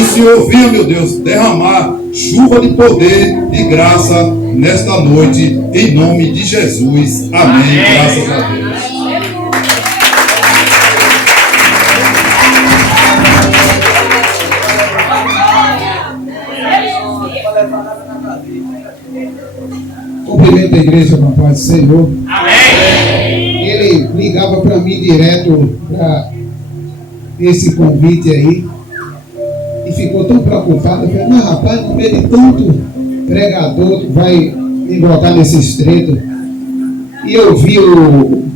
o Senhor venha, meu Deus, derramar chuva de poder e graça nesta noite, em nome de Jesus. Amém. Graças a Deus. Cumprimento a igreja com a paz do Senhor. Amém. Ele ligava para mim direto para esse convite aí e ficou tão preocupado. Eu falei, mas rapaz, no meio de tanto pregador vai me botar nesse estreito. E eu vi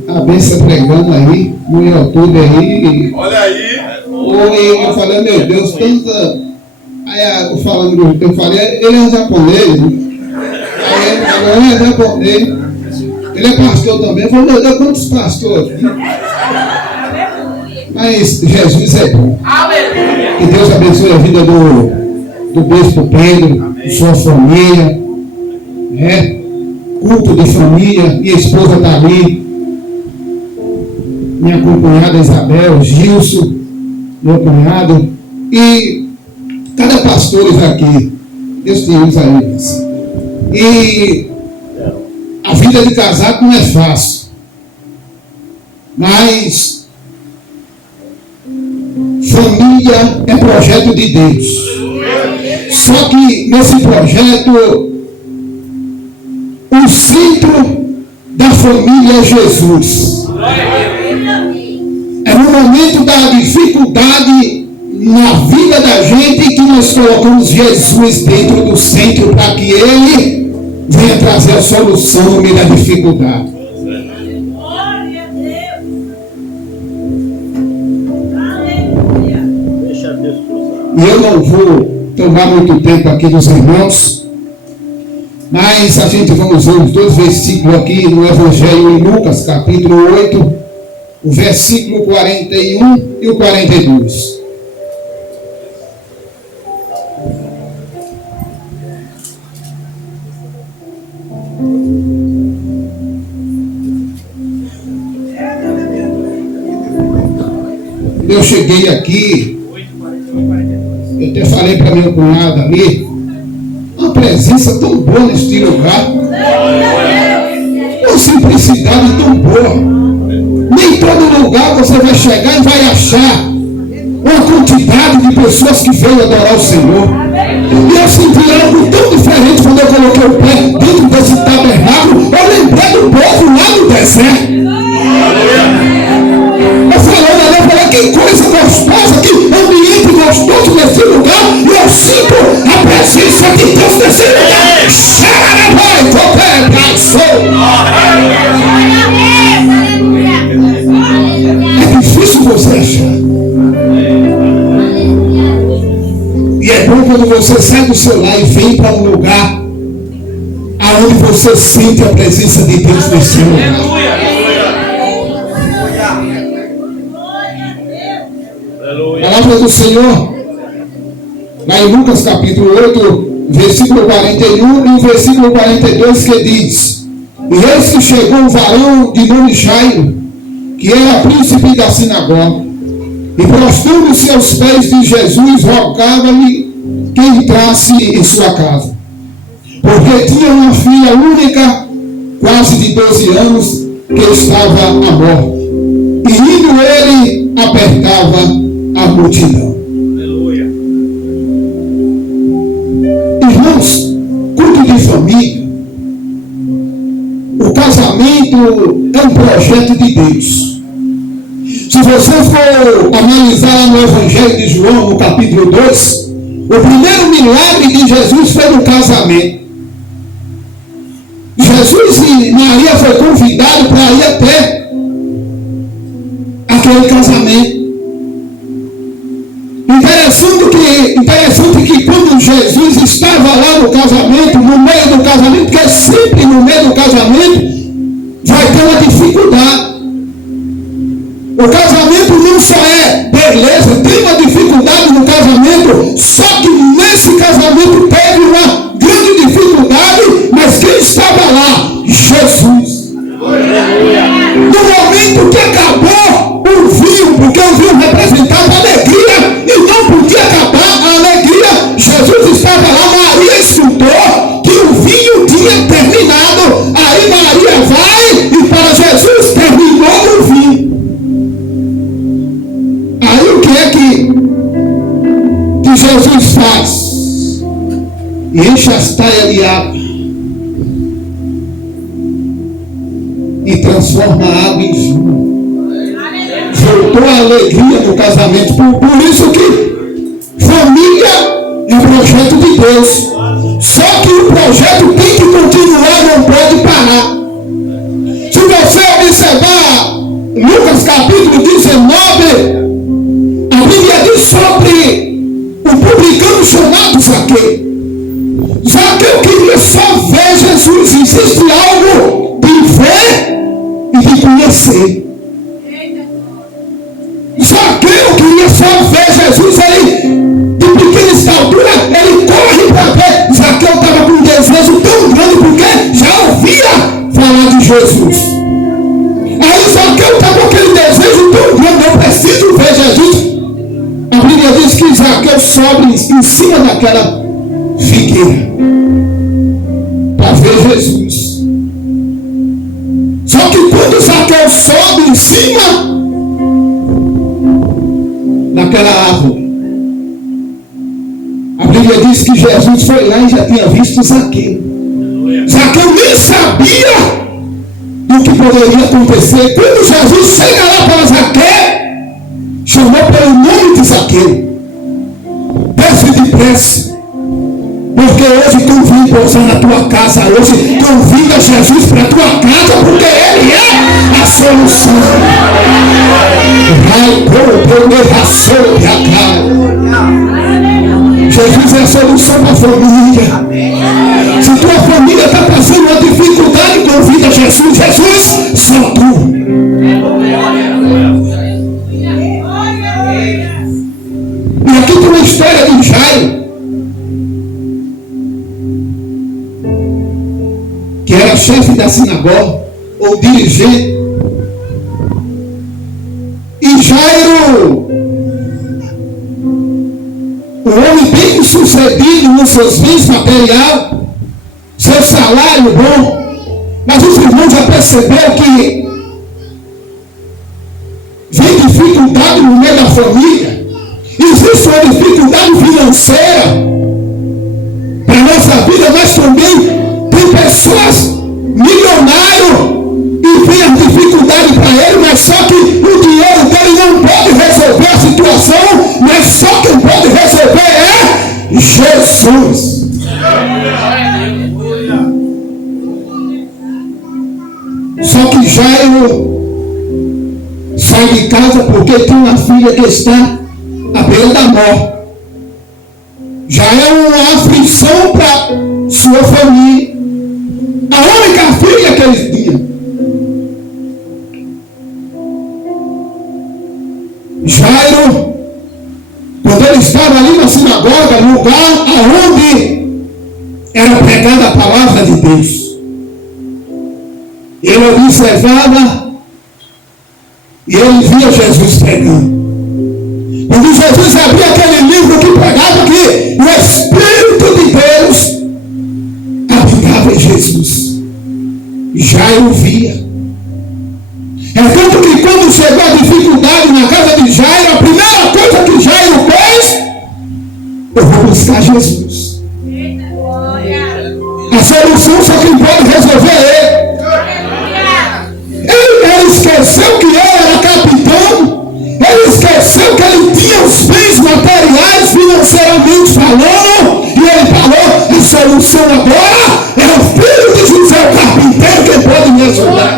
a benção pregando aí no YouTube aí. Olha aí. Eu falei, meu Deus, tanta. Aí eu falei, ele é japonês. Agora ele é japonês. Ele é pastor também. Eu falei, meu Deus, quantos pastores aqui? Mas Jesus é bom. Que Deus abençoe a vida do bispo Pedro, de sua família. Culto de família. Minha esposa está ali. Minha cunhada Isabel, Gilson, meu cunhado. E cada pastor aqui. Deus te usa eles. E a vida de casado não é fácil, mas família é projeto de Deus. Só que nesse projeto, o centro da família é Jesus. É no momento da dificuldade na vida da gente que nós colocamos Jesus dentro do centro para que Ele venha trazer a solução no meio da dificuldade. E eu não vou tomar muito tempo aqui dos irmãos, mas a gente vai usar os dois versículos aqui no Evangelho em Lucas, capítulo 8, o versículo 41 e o 42. Eu cheguei aqui, eu até falei para minha cunhada ali, uma presença tão boa neste lugar, uma simplicidade tão boa. Nem todo lugar você vai chegar e vai achar uma quantidade de pessoas que veio adorar o Senhor. E eu senti algo tão diferente quando eu coloquei o pé dentro desse tabernáculo. Eu lembrei do povo lá no deserto. Eu falei, que coisa gostosa, que ambiente gostoso nesse lugar. E eu sinto a presença de Deus nesse lugar. É difícil você achar. E é bom quando você sai do seu lar e vem para um lugar aonde você sente a presença de Deus nesse lugar. A palavra do Senhor, lá em Lucas capítulo 8, versículo 41 e o versículo 42, que diz: E eis que chegou um varão de nome Jairo, que era príncipe da sinagoga, e prostrando-se aos pés de Jesus, rogava-lhe que entrasse em sua casa, porque tinha uma filha única, quase de 12 anos, que estava à morte. E indo ele, apertava a multidão. Aleluia. Irmãos, culto de família, o casamento é um projeto de Deus. Se você for analisar no Evangelho de João, no capítulo 2, o primeiro milagre de Jesus foi no casamento. Jesus e Maria foi convidado para ir até aquele casamento. Interessante que quando Jesus estava lá no casamento, no meio do casamento, porque sempre no meio do casamento vai ter uma dificuldade. O casamento não só é beleza, tem uma dificuldade no casamento, só que nesse casamento teve uma grande dificuldade, mas quem estava lá? Jesus. No momento que acabou o vinho, porque o vinho representava alegria, e não podia acabar a alegria Jesus faz? Enche as taias de água e transforma a água em vinho. Voltou a alegria no casamento. Por isso que família é um projeto de Deus. Só que o projeto tem que continuar, não pode parar. Se você observar Lucas capítulo 19, a Bíblia diz sobre um publicano chamado Zaqueu. Zaqueu queria só ver Jesus. Existe algo de ver e de conhecer. Zaqueu queria só ver Jesus. Ele, de pequena estatura, ele corre para ver. Zaqueu estava com um desejo tão grande porque já ouvia falar de Jesus. Aí Zaqueu estava com aquele desejo tão grande: eu preciso ver Jesus. A Bíblia diz que Zaqueu sobe em cima daquela figueira para ver Jesus. Só que quando Zaqueu sobe em cima daquela árvore, a Bíblia diz que Jesus foi lá e já tinha visto Zaqueu. Zaqueu nem sabia do que poderia acontecer. Quando Jesus chega lá para Zaqueu, chamou pelo nome de Zaqueu: desce depressa, porque hoje convido pousar na tua casa. Hoje convida Jesus para a tua casa, porque Ele é a solução. Jesus é a solução para a família. Se tua família está passando uma dificuldade, convida Jesus. Jesus, só tu. E aqui tem uma história de Jairo, que era chefe da sinagoga, ou dirigente. E Jairo, um homem bem sucedido nos seus bens materiais, seu salário bom. Mas os irmãos já perceberam que vem dificuldade no meio da família. Existe uma dificuldade financeira para a nossa vida, mas também tem pessoas milionárias e vem a dificuldade para ele, mas só que o dinheiro dele não pode resolver a situação, mas só quem pode resolver é Jesus. Só que Jairo sai de casa porque tem uma filha que está à beira da morte. Já é uma aflição para sua família. A única filha que eles tinham. Jairo, quando ele estava ali na sinagoga, lugar aonde era pregada a palavra de Deus, ele observava e ele via Jesus pregando. Quando Jesus abria aquele livro que pregava que o Espírito de Deus habitava em Jesus, Jairo via. É tanto que quando chegou a dificuldade na casa de Jairo, a primeira coisa que Jairo fez: eu vou buscar Jesus. A solução só quem pode resolver é ele. Ele esqueceu que ele era capitão. Ele esqueceu que ele tinha os bens materiais, financeiramente falando. E ele falou: a solução agora é o filho de José, o carpinteiro, que pode me ajudar.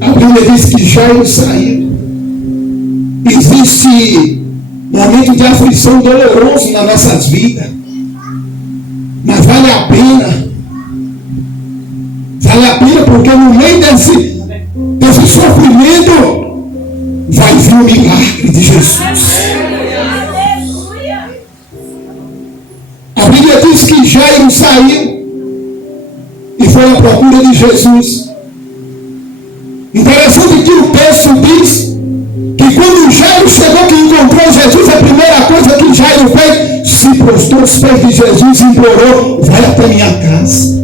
A Bíblia diz que Jairo saiu. Existe momento de aflição doloroso nas nossas vidas, mas vale a pena. Vale a pena, porque no meio desse sofrimento vai vir o milagre de Jesus. A Bíblia diz que Jairo saiu e foi à procura de Jesus. Interessante que o texto diz que quando Jairo chegou, que encontrou Jesus, a primeira coisa que Jairo fez, se prostrou aos pés de Jesus e implorou: vai até minha casa.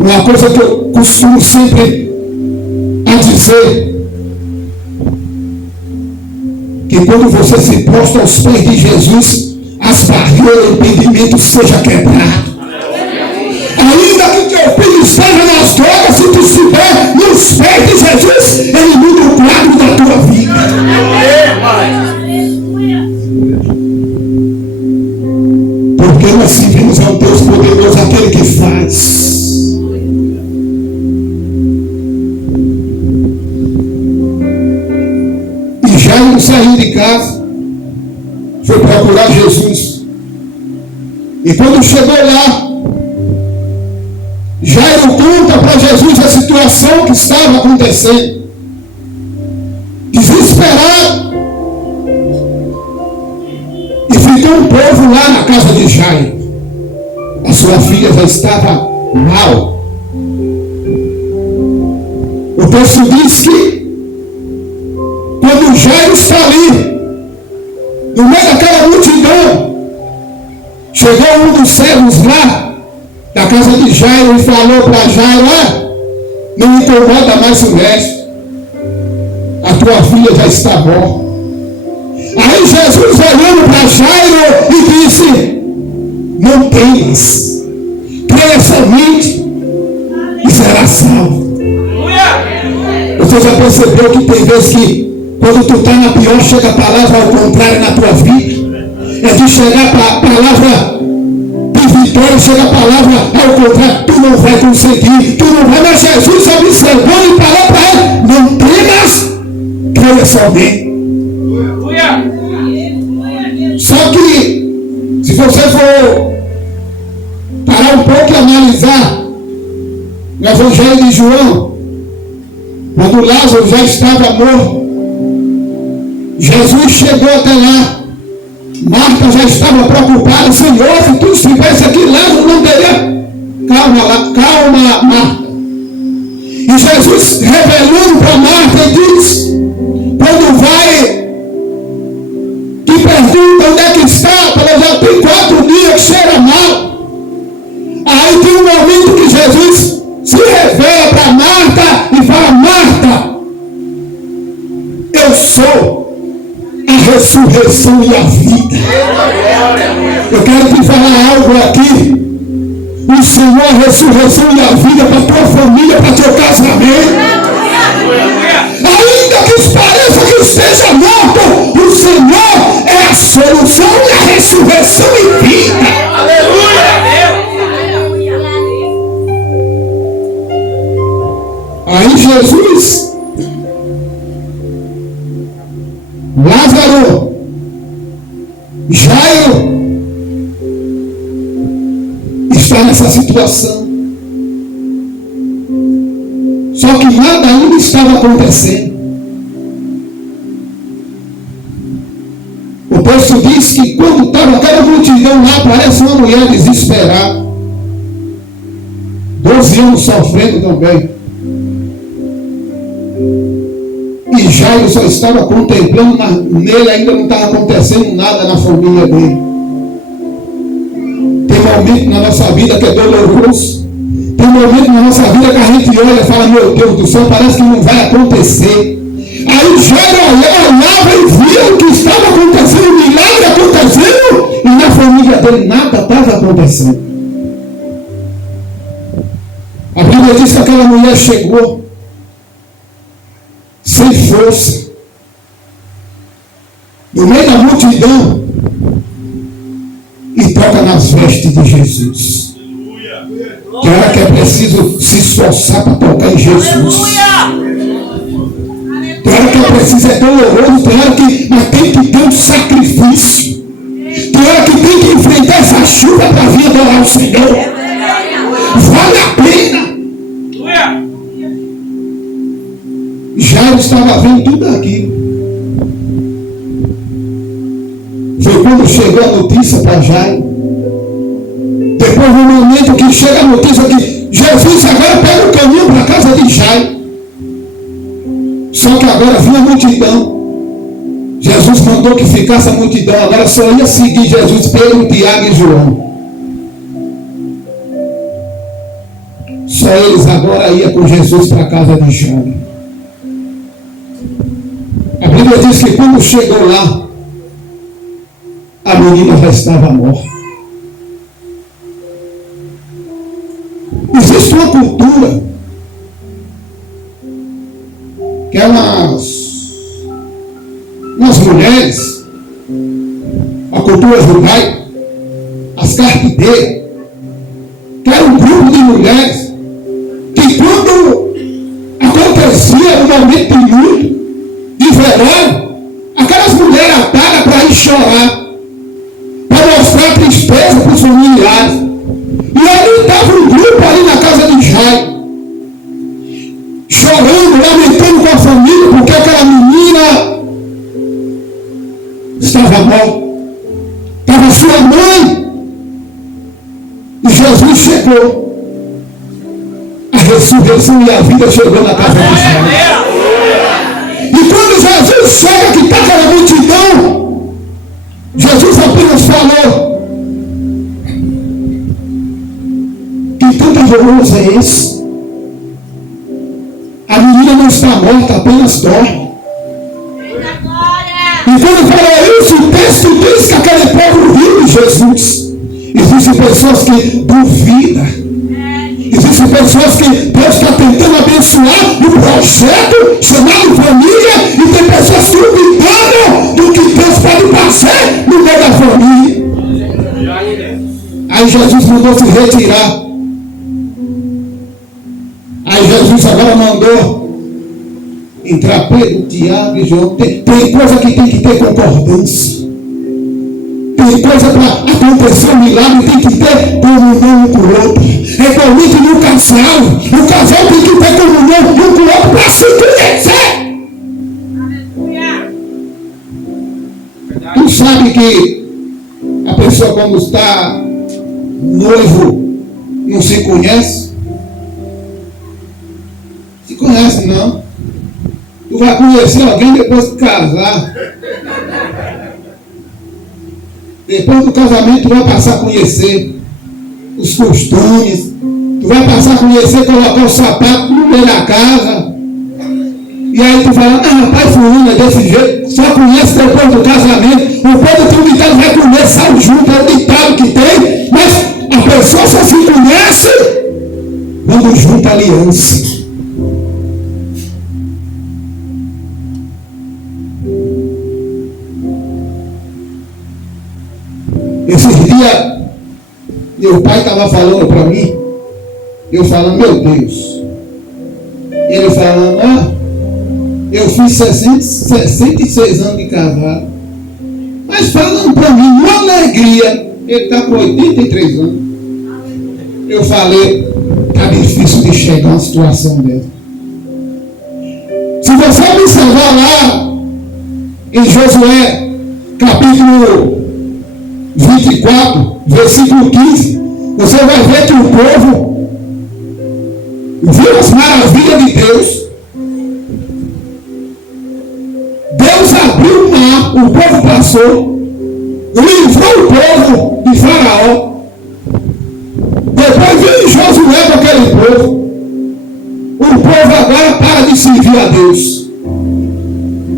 Uma coisa que eu costumo sempre dizer que quando você se prostra aos pés de Jesus, as barreiras do impedimento sejam quebradas. Ainda que teu filho esteja nas drogas, se tu estiver nos pés de Jesus, ele muda o quadro da tua vida. Porque nós servimos ao Deus poderoso, aquele que faz. E Jairo saiu de casa, foi procurar Jesus. E quando chegou lá, Jairo conta para Jesus a situação que estava acontecendo. Desesperado. E ficou um povo lá na casa de Jairo. A sua filha já estava mal. O texto diz que quando Jairo está ali, no meio daquela multidão, chegou um dos servos lá da casa de Jairo e falou para Jairo: não incomoda mais o resto, a tua filha já está morta. Aí Jesus olhando para Jairo e disse: não temas, creia somente e será salvo. Você já percebeu que tem vezes que quando tu está na pior, chega a palavra ao contrário na tua vida? É de chegar para a palavra vitória, chega a palavra ao contrário, tu não vai conseguir, tu não vai. Mas Jesus observou e falou para ele: não temas, creia somente. Só que se você for parar um pouco e analisar no Evangelho de João, quando Lázaro já estava morto, Jesus chegou até lá. Marta já estava preocupada: Senhor, se tu estivesse aqui, Lázaro não teria. Calma, Marta. E Jesus revelando para Marta e diz: quando vai, te pergunta onde é que está, ela já tem 4 dias que cheira mal. Aí tem um momento que Jesus se revela para Marta e fala: Marta, eu sou a ressurreição e a vida. Eu quero te falar algo aqui. O Senhor é a ressurreição e a vida para a tua família, para teu casamento. Ainda que pareça que esteja morto, o Senhor é a solução e a ressurreição e vida. Aí Jesus, Lázaro, Jairo está nessa situação. Só que nada ainda estava acontecendo. O texto diz que quando estava aquela multidão lá, aparece uma mulher desesperada, 12 anos sofrendo também. E Jairo só estava contemplando, mas nele ainda não estava acontecendo nada na família dele. Tem momento na nossa vida que é doloroso. Tem momento na nossa vida que a gente olha e fala: meu Deus do céu, parece que não vai acontecer. Aí Jairo olhava e via o que estava acontecendo, o milagre acontecendo, e na família dele nada estava acontecendo. A Bíblia diz que aquela mulher chegou sem força, no meio da multidão, e toca nas vestes de Jesus. Que hora que é preciso se esforçar para tocar em Jesus. Tem hora que é preciso, é doloroso, tem hora que mas tem que ter um sacrifício. Tem hora que tem que enfrentar essa chuva para vir adorar o Senhor. Vale a pena. Jairo estava vendo tudo aquilo. Foi quando chegou a notícia para Jairo. Depois do momento que chega a notícia que Jesus agora pega o caminho para a casa de Jairo. Só que agora vinha a multidão. Jesus mandou que ficasse a multidão. Agora só ia seguir Jesus, Pedro, Tiago e João. Só eles agora iam com Jesus para a casa de Jairo. Bíblia diz que quando chegou lá, a menina já estava morta. Existe uma cultura que é umas mulheres, a cultura judaica, as carpideiras, que era um grupo de mulheres que quando acontecia um momento de luto, de velório, aquelas mulheres atadas para ir chorar, para mostrar tristeza para os familiares. E ali estava um grupo ali na casa de Jairo, chorando, lamentando com a família, porque aquela menina estava morta. Estava sua mãe. E Jesus chegou. A ressurreição e a vida chegou na casa de Jairo. E quando Jesus chega, que está aquela multidão, Jesus apenas falou: que tanto horroroso é esse? A menina não está morta, apenas dorme. E quando falou isso, o texto diz que aquele povo riu de Jesus. Existem pessoas que duvidam. Existem pessoas que Deus está tentando abençoar um projeto chamado família, e tem pessoas duvidando do que Deus pode fazer no meio da família. Aí Jesus mandou se retirar. Aí Jesus agora mandou entrar Pedro, Tiago e João. Tem coisa que tem que ter concordância. Tem coisa para acontecer um milagre, tem que ter comunhão um com o outro. É igualmente no casal. O casal tem que ter comunhão um com o outro para se conhecer. Tu sabe que a pessoa, quando está noivo, não se conhece? Se conhece, não. Tu vai conhecer alguém depois de casar. Depois do casamento, tu vai passar a conhecer os costumes. Tu vai passar a conhecer colocar o sapato no meio da casa. E aí tu fala: ah, rapaz, fulano é desse jeito. Só conhece depois do casamento. O povo tem um ditado, vai comer sal junto. É o ditado que tem. Mas a pessoa só se conhece quando junta aliança. Esses dias, meu pai estava falando para mim, eu falando: meu Deus. Ele falando: ah, eu fiz 66 anos de casado. Mas falando para mim, uma alegria, ele está com 83 anos. Eu falei: está difícil de chegar a uma situação dessa. Se você observar lá em Josué, capítulo 24, versículo 15, você vai ver que o povo viu as maravilhas de Deus. Deus abriu o mar, o povo passou, livrou o povo de Faraó. Depois veio Josué com aquele povo. O povo agora para de servir a Deus.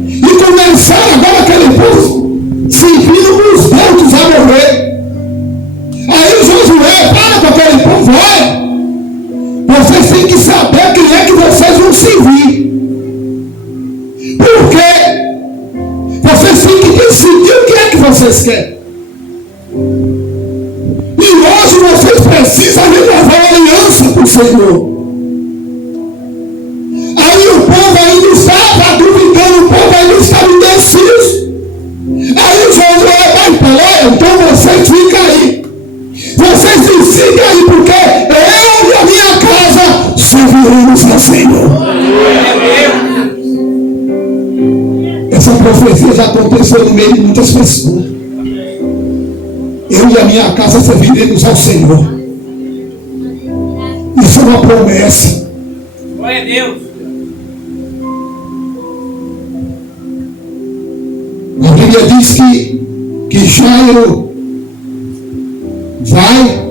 E começaram agora aquele povo servindo os deuses a morrer. Aí Josué para com aquele povo: olha, vocês têm que saber quem é que vocês vão servir. Porque vocês têm que decidir o que é que vocês querem. E hoje vocês precisam renovar a aliança com o Senhor. Aí o povo ainda estava duvidando, o povo ainda estava indeciso. Aí Josué vai falar: então vocês ficam aí. Vocês decidem aí, porque eu e a minha casa serviremos ao Senhor. Essa profecia já aconteceu no meio de muitas pessoas. Eu e a minha casa serviremos ao Senhor. Isso é uma promessa. Glória a Deus. A Bíblia diz que Jairo vai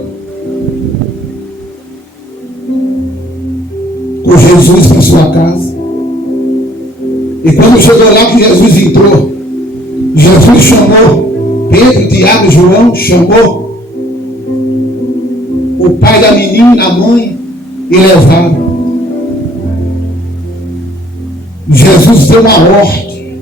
com Jesus para sua casa. E quando chegou lá que Jesus entrou, Jesus chamou Pedro, Tiago e João, chamou o pai da menina, a mãe, e levaram. Jesus deu uma ordem.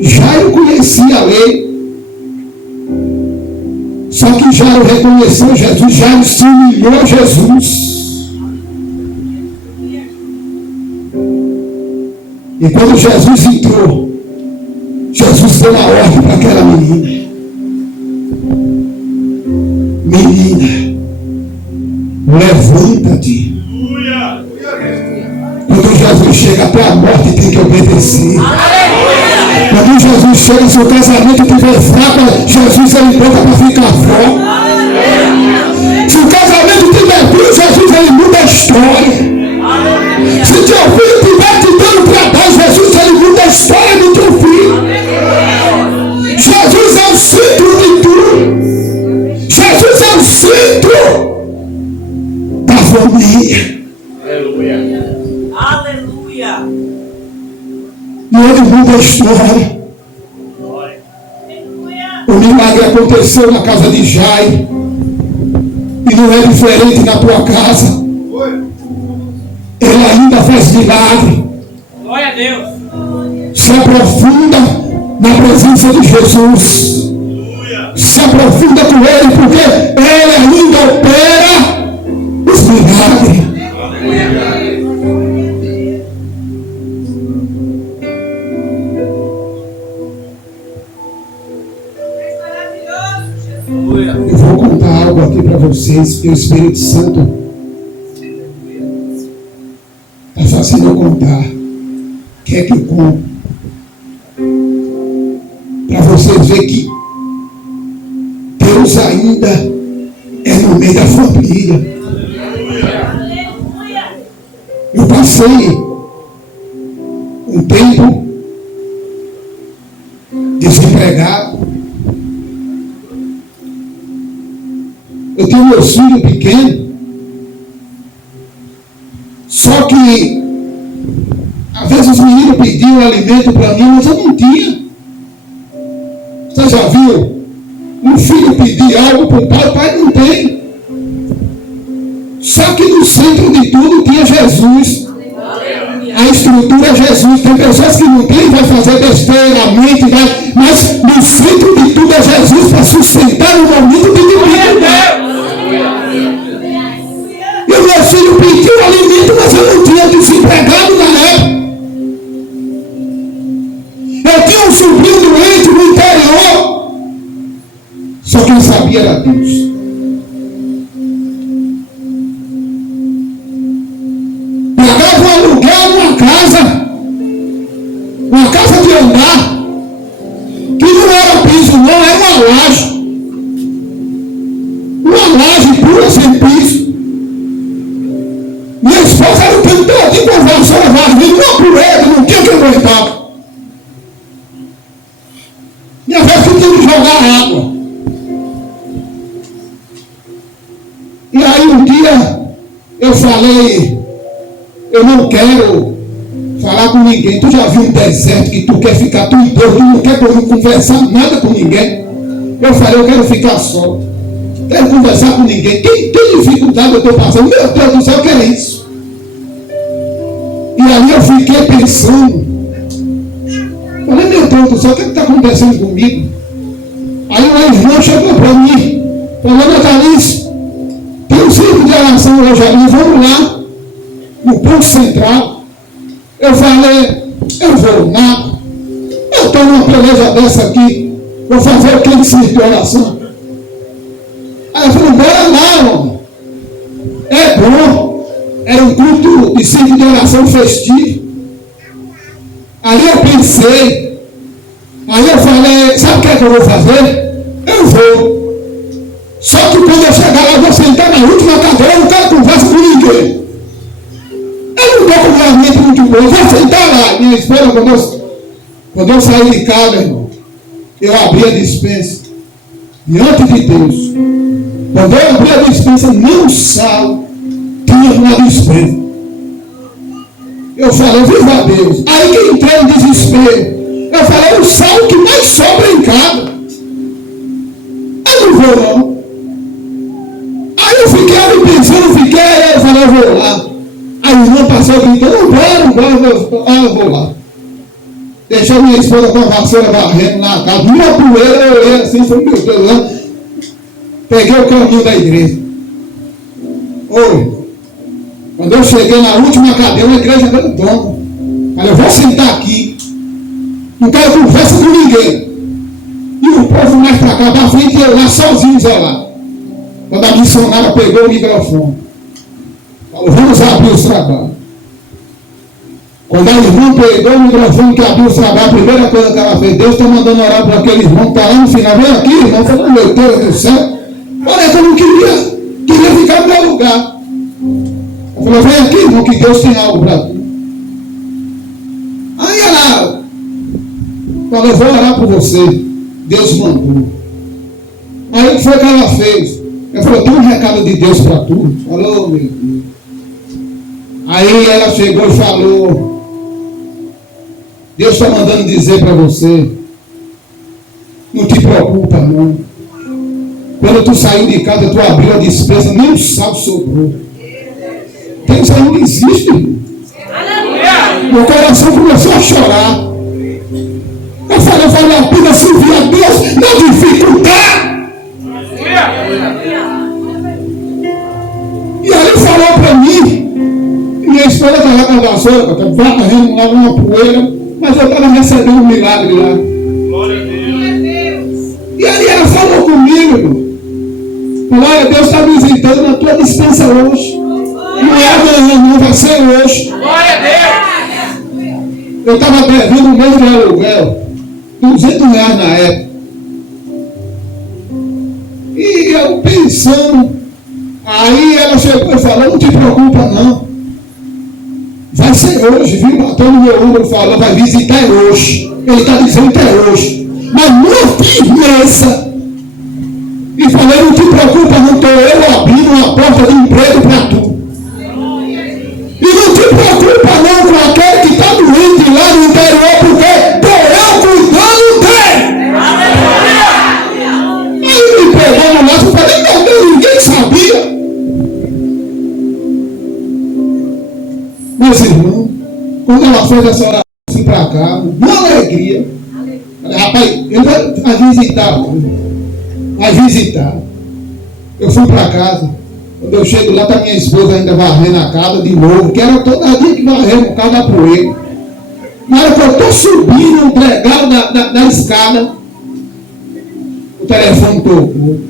Jairo conhecia a lei. Só que Jairo reconheceu Jesus, Jairo se humilhou a Jesus. E quando Jesus entrou, Jesus deu uma ordem para aquela menina. Menina, levanta-te. Quando Jesus chega, até a morte tem que obedecer. Quando Jesus chega, se o casamento estiver fraco, Jesus ele toca para ficar forte. Se o casamento estiver puro, Jesus ele muda a história. Se teu filho estiver te dando trabalho, Jesus ele muda a história do teu filho. Jesus é o centro de tudo. Jesus é o centro da família. Aleluia. E ele muda a história. O milagre aconteceu na casa de Jairo. E não é diferente na tua casa. Ele ainda faz milagre. Glória a Deus. Se aprofunda na presença de Jesus. Se aprofunda com ele, porque ele ainda opera os milagres. Eu vou contar algo aqui para vocês, que o Espírito Santo está fazendo eu contar. Quer que eu conte? Para vocês verem que Deus ainda é no meio da família. Eu passei um tempo desempregado. Eu tenho meus filhos pequenos. Só que às vezes os meninos pediam alimento para mim, mas eu não tinha. Você já viu um filho pedir algo para o pai não tem. Só que no centro de tudo tinha Jesus. A estrutura é Jesus. Tem pessoas que não tem, vai fazer besteira, a mente vai, mas no centro de tudo é Jesus para sustentar o momento de dificuldade. E o meu filho pediu alimento, mas eu não tinha, desempregado na época. Eu tinha um sobrinho doente no interior. Só quem sabia era Deus. Pagava um aluguel numa casa de andar, que não era piso não, era uma laje. Uma laje pura sem piso. Minha esposa era o tempo todo com vassoura varrendo, uma poeira, não tinha que aguentar. Minha vez que tinha que jogar água. E aí um dia eu falei, eu não quero falar com ninguém. Tu já viu um deserto que tu quer ficar tu e Deus, tu não quer conversar nada com ninguém. Eu falei, eu quero ficar só. Quero conversar com ninguém. Que dificuldade eu estou passando? Meu Deus do céu, o que é isso? E aí eu fiquei pensando. Falei, meu Deus do céu, o que está acontecendo comigo? Aí uma irmã chegou para mim. Falou, Natalice, tem um ciclo de oração hoje ali, vamos lá. No ponto central. Eu falei, eu vou lá. Eu estou numa peleja dessa aqui. Vou fazer o que de ciclo de oração? Aí eu falei, bora lá, homem. É bom. Era um culto de ciclo de oração festivo. Aí eu pensei. Aí eu falei, sabe o que é que eu vou fazer? Eu vou. Só que quando eu chegar lá, eu vou sentar na última cadeira, eu não quero conversa com ninguém. Eu não estou com uma mente muito boa, eu vou sentar lá. Minha esposa, quando eu saí de casa, irmão, eu abri a despensa. Diante de Deus. Quando eu abri a despensa, não sal, tinha uma despesa. Eu falei, viva Deus. Aí que entrei em desespero. Eu falei, o sal que mais sobra em casa. Eu não vou não. Aí eu fiquei ali pensando, eu falei, eu vou lá. Aí o irmão passou gritando, eu vou lá. Deixei minha esposa com a vassoura varrendo na casa. Uma poeira, eu olhei assim, falei, meu Deus, né? Peguei o caminho da igreja. Oi. Quando eu cheguei na última cadeira, a igreja deu dono. Falei, eu vou sentar aqui. Não quero conversa com ninguém. E o povo mais pra cá, pra frente, eu lá sozinho, isolado. Quando a missionária pegou o microfone, falou, vamos abrir os trabalhos. Quando a irmã pegou o microfone que abriu os trabalhos, a primeira coisa que ela fez, Deus está mandando orar para aquele irmão que está lá no final. Vem aqui, irmão. Falei, meu Deus do céu. Olha que eu não queria ficar no meu lugar. Eu falei, vem aqui, irmão, que Deus tem algo para ti. Aí ela falou, eu vou orar por você. Deus mandou. Aí o que foi que ela fez? Eu falei, tem um recado de Deus para tu. Falou, meu Deus. Aí ela chegou e falou, Deus está mandando dizer para você, não te preocupa não. Quando tu saiu de casa, tu abriu a despesa, nem um sal sobrou. Deus aí não existe. Meu coração começou a chorar. Eu falei, apenas servir a Deus na dificuldade. E aí ele falou para mim, minha esposa estava com a vassoura, estava varrendo lá uma poeira, mas eu estava recebendo um milagre lá. Glória a Deus. E aí ela falou comigo, falou, olha, Deus está visitando na tua dispensa hoje. Não é amanhã, não, vai ser hoje. Glória a Deus. Eu estava devendo o mesmo aluguel, R$200 na época. E eu pensando, aí ela chegou e falou, não te preocupa não. Vai ser hoje, viu? Bateu no meu ombro e falou, vai visitar hoje. Ele está dizendo que é hoje. Mas não firmeza. E falei, não te preocupa, não estou eu abrindo uma porta de emprego para tu. E não te preocupa não com aquele que está doente lá no interior, porque estou eu cuidando dele. Aí me pegou no laço e falei, meu Deus, ninguém sabia. Meus irmãos, quando ela fez essa oração assim para cá, uma alegria. Falei, rapaz, ele vai visitar. Vai visitar. Eu fui para casa. Quando eu chego lá, tá minha esposa ainda varrendo a casa de novo, que era toda dia que varrendo por causa da poeira. Na hora que eu estou subindo o pregado da escada, o telefone tocou.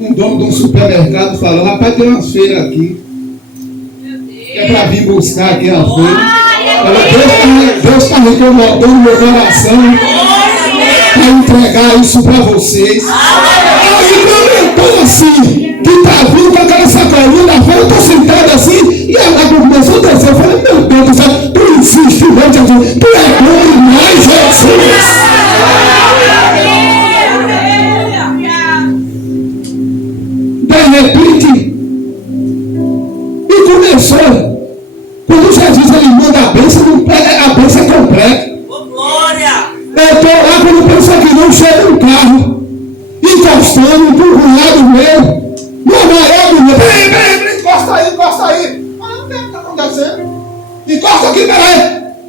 Um dono de um supermercado falou, rapaz, tem umas feiras aqui. É para vir buscar aqui na feira. Deus está recomendando meu coração para entregar isso para vocês. Aí quando eu estou assim, que está vindo com aquela sacolinha na feira, eu estou sentado assim, e ela começou a descer. Eu falei, meu Deus do céu, tu insiste, não, Jesus, tu é bom demais, Jesus. De repente, e começou. Quando Jesus ele manda a bênção é completa. Glória. Eu estou lá quando penso que não chega um carro, encostando para um lado meu, no amarelo meu. Peraí, encosta aí. Mas não tem o que está acontecendo. Encosta aqui, peraí.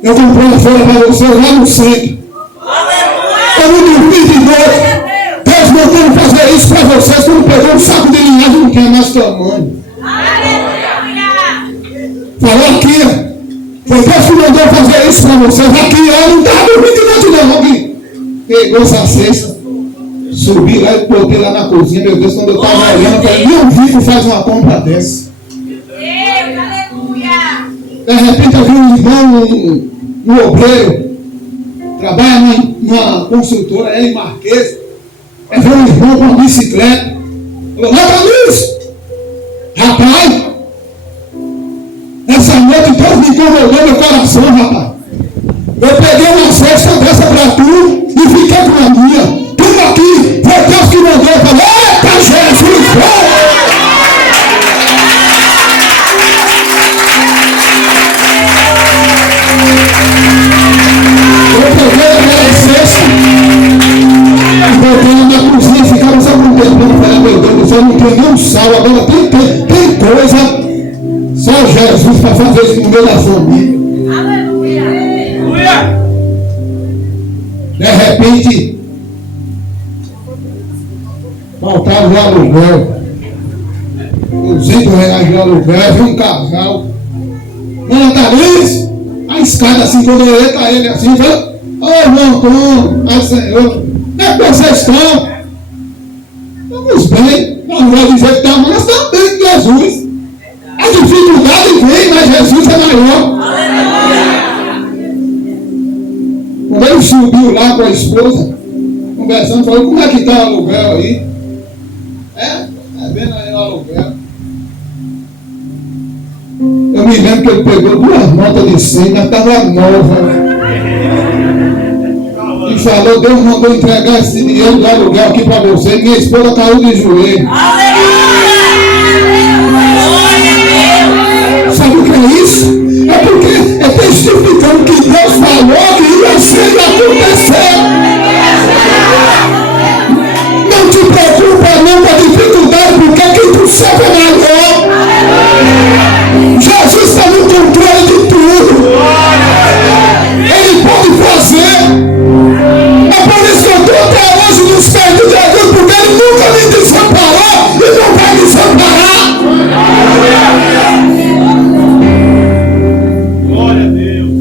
Eu comprei uma feira para você lá no centro. Eu não dormi de noite. Deus mandou fazer isso para vocês quando pegou um saco de linhagem não tem mais tamanho. Falou aqui, ó. Foi Deus que mandou fazer isso para vocês. Aqui, ó. Não estava dormindo de noite, não. Aqui. Pegou essa cesta. Subi lá e botei lá na cozinha. Meu Deus, quando eu estava olhando, eu falei, nem um rico faz uma compra dessa. Deus, aleluia. De repente eu vi um irmão, um obreiro, trabalha numa construtora, ele Marquês. Eu vi um irmão com uma bicicleta. Falou, lá para luz. Rapaz, essa noite Deus me incomodou meu coração, rapaz. Eu peguei uma cesta dessa para tu e fiquei com a minha. Tudo aqui, foi Deus que mandou. Eu falei, eita Jesus! Jesus para fazer isso no meio da família. Aleluia. De repente, faltava o aluguel. R$200 de aluguel, viu um casal. Mano, Thalys, a escada assim, quando eu olhei para ele assim, falou: ô irmão Antônio, ai Senhor, como é que vocês estão? Estamos bem, não vai dizer que estamos, nós estamos bem com Jesus. A dificuldade vem, mas Jesus é maior. Quando ele subiu lá com a esposa, conversando, falou: como é que está o aluguel aí? Tá vendo aí o aluguel? Eu me lembro que ele pegou 2 notas de 100, ainda estava nova. E falou: Deus mandou entregar esse dinheiro do aluguel aqui para você. Minha esposa caiu de joelho. Sabe o que é isso? É porque é testificando que Deus falou que ia ser e acontecer. Não te preocupa não com a dificuldade, porque quem tu serve é maior. Jesus está no controle de tudo. Ele pode fazer. É por isso que eu estou até hoje nos pés de Jesus, porque ele nunca me desamparou e não vai desamparar. Glória a Deus.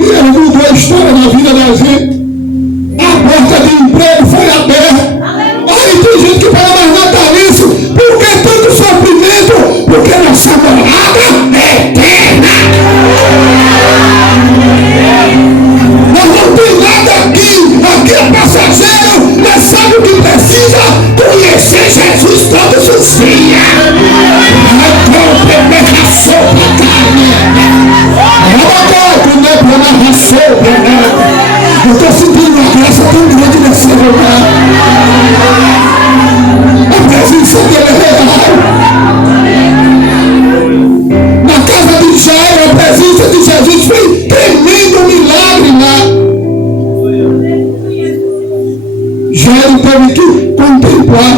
E ele mudou a história na vida da gente. A porta de emprego foi aberta. Aí tem gente que fala: mas natalício, por que tanto sofrimento? Porque nossa morada é eterna. Nós não tem nada aqui é passageiro, mas sabe o que precisa? Conhecer Jesus todos os dias. Eu estou sentindo uma graça tão grande nesse lugar. A presença dele é real. Na casa de Jairo, a presença de Jesus foi tremendo milagre lá. Jairo teve que contemplar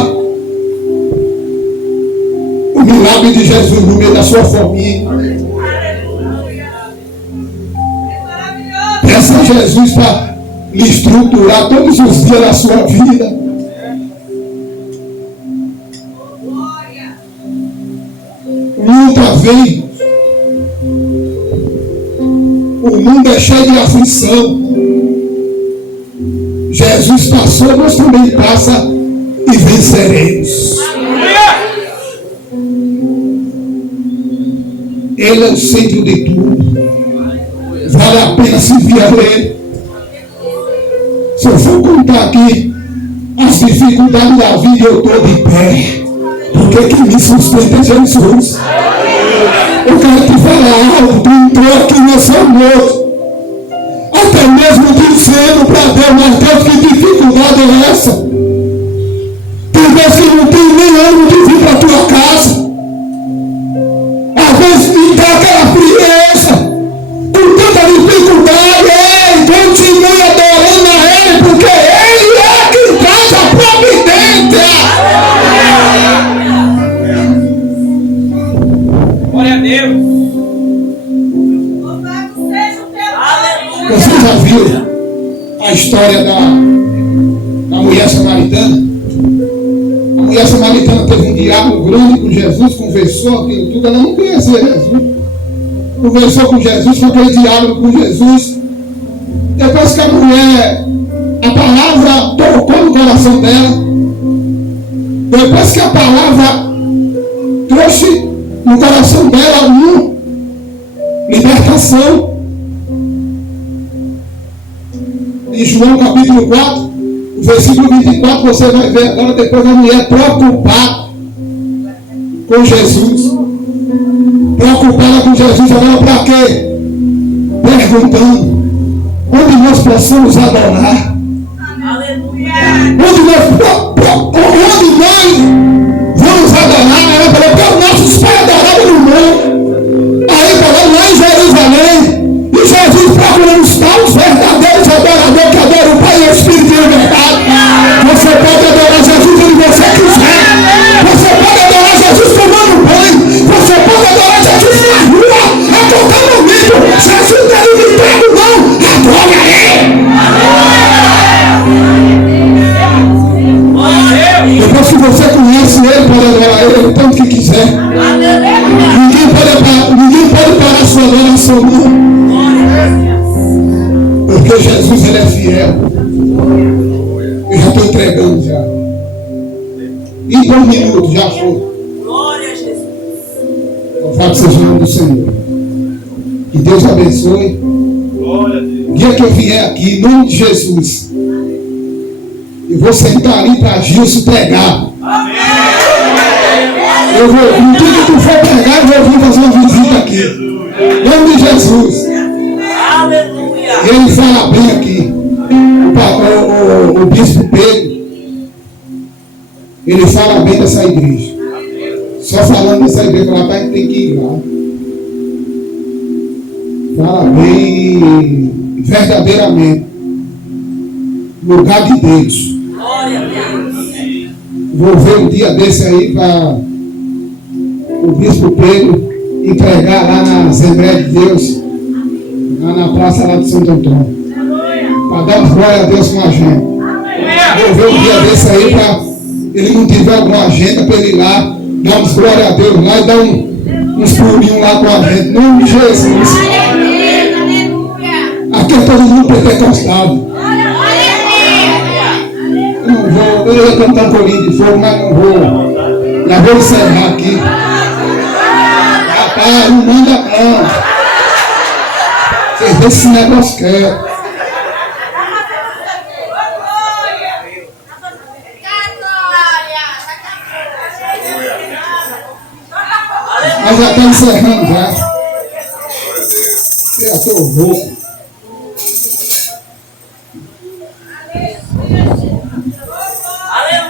o milagre de Jesus no meio da sua família. Peça a Jesus para lhe estruturar todos os dias da sua vida. Luta vem. O mundo é cheio de aflição. Jesus passou, nós também passa e venceremos. Ele é o centro de tudo. Vale a pena servir a Ele. Se eu for contar aqui as dificuldades da vida, eu estou de pé. Porque quem me sustenta é Jesus. Eu quero te falar algo. Tu entrou aqui nesse almoço, até mesmo dizendo para Deus: mas Deus, que dificuldade é essa? Tem vezes que não tem nem ânimo de vir para a tua casa. Às vezes me dá aquela frieza. Com tanta dificuldade, continue adorando a Ele, porque Ele é quem traz a providência. Glória a Deus. Você já viu a história da mulher samaritana? A mulher samaritana teve um diálogo grande com Jesus, conversou aquilo tudo, ela não conhecia Jesus. Conversou com Jesus, foi aquele diálogo com Jesus. Depois que a mulher, a palavra tocou no coração dela, depois que a palavra trouxe no coração dela libertação. Em João capítulo 4, versículo 24, você vai ver agora, depois a mulher preocupada com Jesus. Preocupada com Jesus agora para quê? Perguntando onde nós possamos adorar. Aleluia. Onde nós vamos adorar. Ela falou: porque os nossos pais adoravam no mundo. Aí falou lá em Jerusalém. E Jesus procurando os taus verdadeiros adoradores que adoram o Pai e o Espírito e a verdade. Você pode adorar Jesus onde você quiser. Você pode adorar Jesus tomando fé. Aleluia. Ninguém pode parar a sua adoração, não. Glória a Deus. Porque Jesus, ele é fiel. Eu já estou entregando já. Em 2 minutos já foi. Glória a Jesus. Louvado seja o nome do Senhor. Que Deus abençoe. Glória a Deus. O dia que eu vier aqui, em nome de Jesus, eu vou sentar ali para Gilson pregar. Eu vou, no dia que tu for pregar, eu vou vir fazer uma visita aqui. Em nome de Jesus. Aleluia. E ele fala bem aqui. O bispo Pedro, ele fala bem dessa igreja. Só falando dessa igreja, lá tem que ir lá. Fala bem, verdadeiramente. Lugar de Deus. Glória a Deus. Vou ver um dia desse aí para o bispo Pedro entregar lá na Assembleia de Deus, lá na praça lá de Santo Antônio. Para dar uma glória a Deus com a gente. Vou ver um dia desse aí para ele não tiver alguma agenda para ele ir lá, dar uns glória a Deus lá e dar uns pulinhos lá com a gente. Em nome de Jesus. Aqui é todo mundo pentecostal. Eu não vou, eu ia cantar um pouquinho de fogo, mas não vou. Já vou encerrar aqui. Rapaz, não manda não. Vocês veem esse negócio quer. Mas já está encerrando já. Eu estou louco.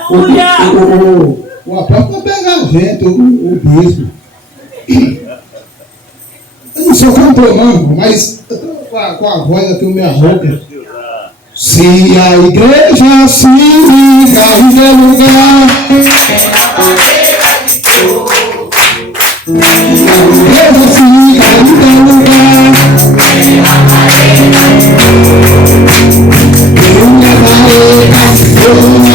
Aleluia. O apóstolo vai pegar a gente, o bispo. Eu não sou cantor não, irmão, mas eu estou com a voz aqui, minha roupa. Se a igreja se liga em lugar, igreja se liga em lugar, eu levarei canção na igreja, eu levarei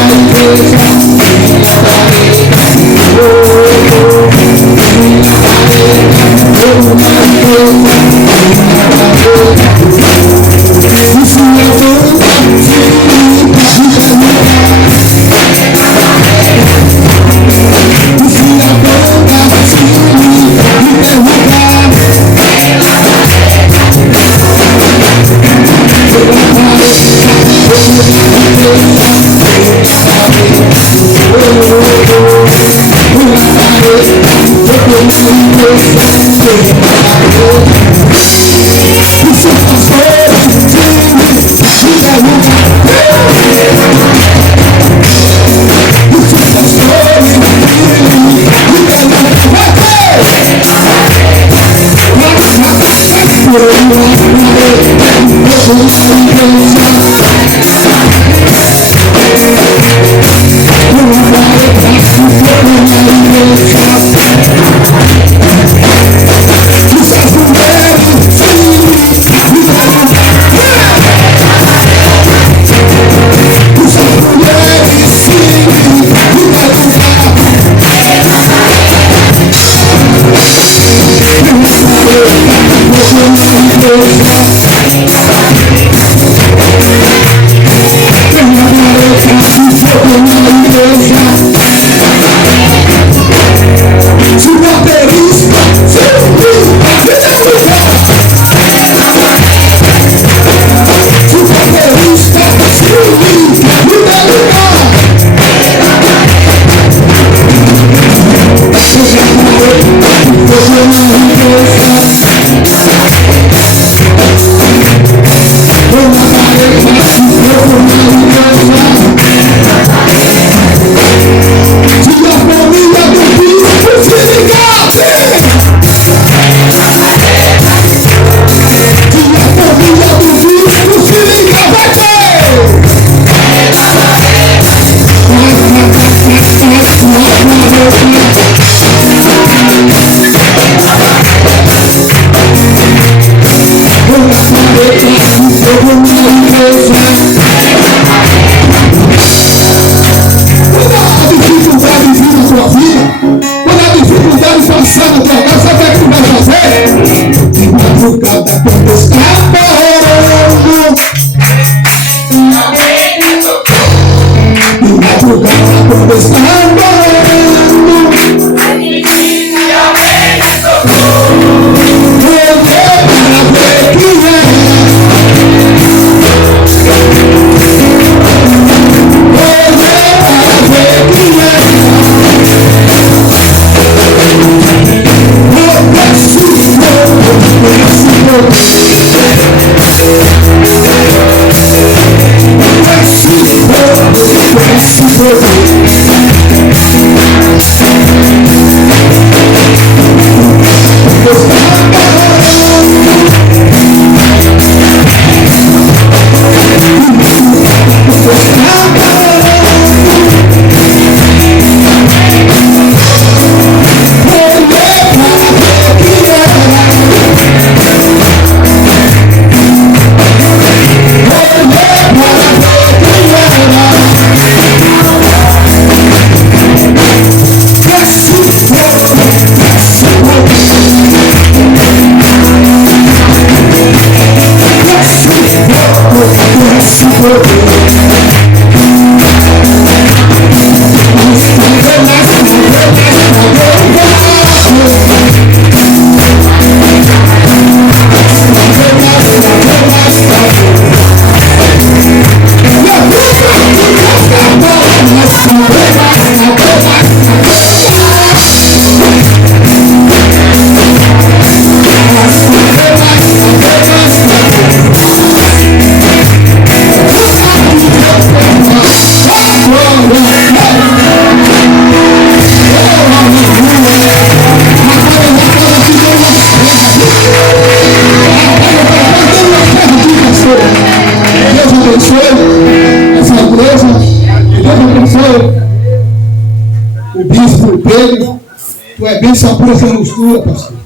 madrugada quando estava orando, de madrugada quando estava orando, eu veio para ver quem tu é bênção pura sem mistura, pastor.